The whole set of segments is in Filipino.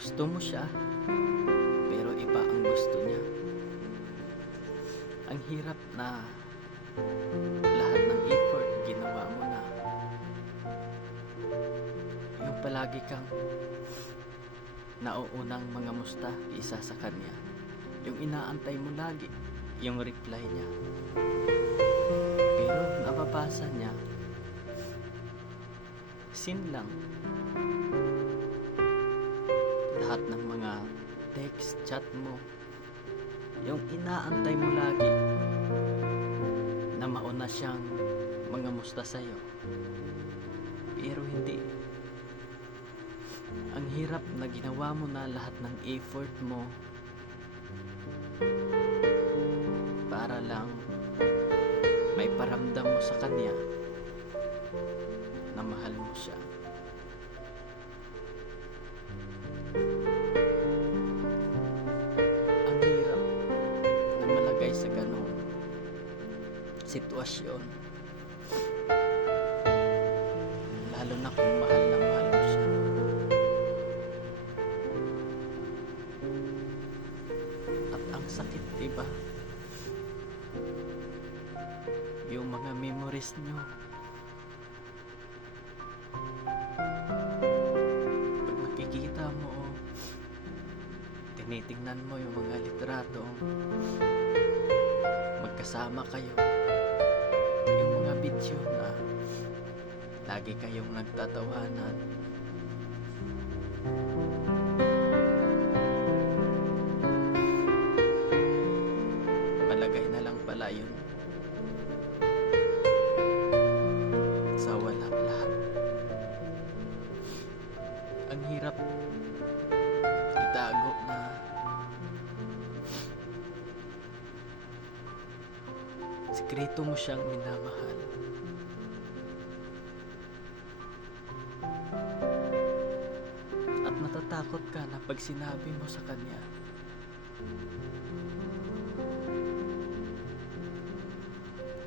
Gusto mo siya, pero iba ang gusto niya. Ang hirap na lahat ng effort ginawa mo na. Yung palagi kang nauunang mga musta isa sa kanya. Yung inaantay mo lagi, yung reply niya. Pero nababasa niya, sin lang. Lahat ng mga text, chat mo, yung inaantay mo lagi na mauna siyang mga musta sa'yo. Pero hindi. Ang hirap na ginawa mo na lahat ng effort mo para lang may paramdam mo sa kanya na mahal mo siya. Sitwasyon. Lalo na kung mahal na mahal mo siya. At ang sakit, diba? Yung mga memories nyo. Pag nakikita mo, oh, tinitingnan mo yung mga litrato, magkasama kayo. Video na lagi kayong nagtatawanan. Palagay na lang pala yun. Sikreto mo siyang minamahal. At natatakot ka na pag sinabi mo sa kanya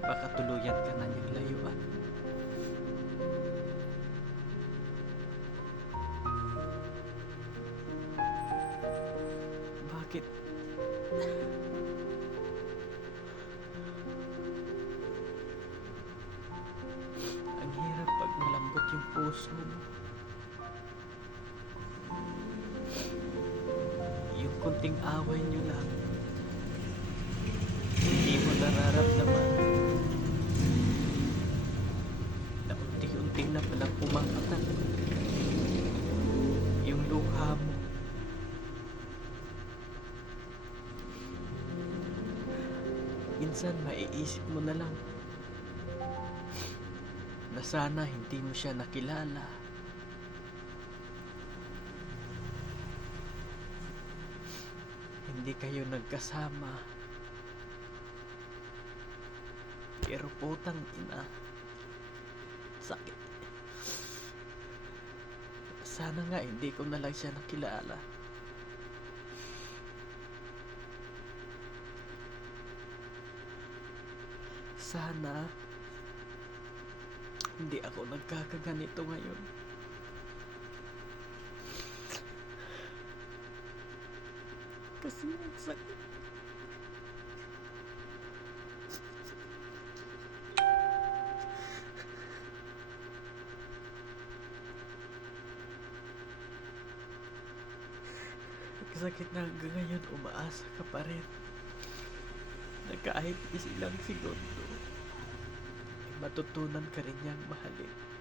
baka tuluyan ka na niyang layuan. Bakit? Malambot yung kunting away niyo lang. Hindi mo nararamdaman na unti-unti na palang pumapatak yung luha mo. Minsan maiisip mo na lang sana hindi mo siya nakilala. Hindi kayo nagkasama. Pero putang ina. Sakit. Sana nga hindi ko na lang siya nakilala. Sana hindi ako nagkakaganito ngayon. Kasi ang sakit. Sakit na hanggang ngayon umaasa ka pa rin. Na kahit isilang segundo, matutunan ka rin niyang mahalin.